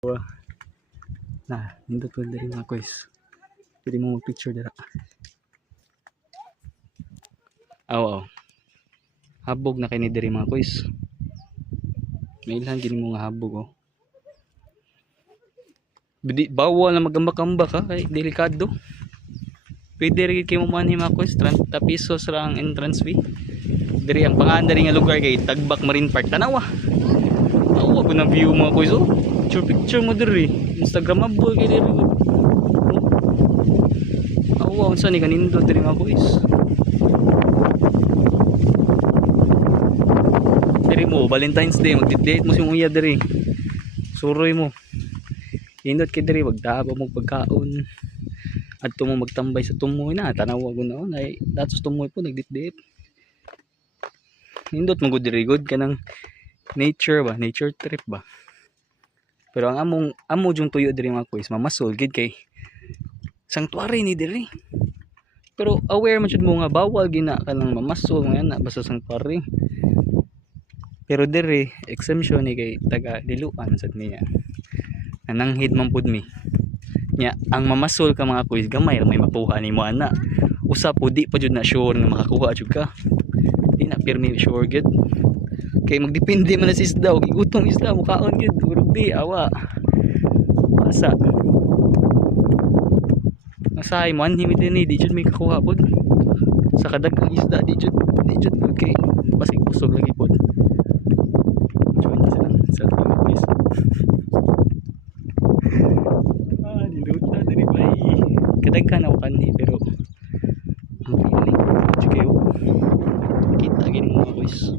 Nah, nindot ko diri mga guys. Pwede mo mag-picture dira. Aw. Habog na kini diri mga guys. May ilan gini mo nga habog oh. Bawal na magambak-ambak ha, kay delikado. Pwede rin kayo mamani mga guys, 30 pesos ra ang entrance fee. Diri ang pangalan diri nga lugar kay Tagbak Marine Park. Tanawa. Awa ko na view mga guys oh. Picture mo diri. Instagramable kay diri. Awa unsa ni kanindo diri mga guys. Diri mo Valentine's Day magdi-date mo si Uya diri. Suroy mo. Indot kay diri magdaba mo pagkaon. Adto mo magtambay sa tumoy na tanawa ko na ay datos tumoy po nagdit-date. Indot mo gud diri good kanang nature ba, nature trip ba. Pero ang amo jung tuyo diri mga guys, mamasol gid kay sanctuary ni diri. Pero aware man jud mo nga bawal gina kanang mamasol nga na basta sanctuary. Pero diri exemption ni kay taga Diluan sad niya. Nananghid man pud mi. Nya ang mamasol ka mga guys gamay ra may makuha nimo ana. Usa po di pa jud na sure nga makakuha jud ka. Di na pirmi sure gid. Kay magdepende man sa isda og igutong isda mo kaon gid urog di awa. Asa. Nasay man himi dinhi di jud may kakuha pud. Sa kadagang isda di jud kay basig busog lagi pud. Join sa guys. Diluta dari bay. Kadaghan ako kanhi pero ang feeling jud kayo. Kita gini mga guys.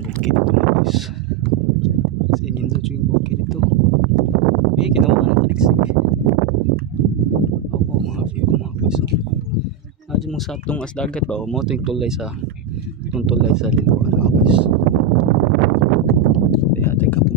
Bukid ito mga guys. Sa ininto yung bukid ito. Ginawa na taliksik. Ako mga view mga guys. Adyo mong sa atong as dagat ba? O mo ito yung tulay sa Liloan mga guys. Kaya tayo kapag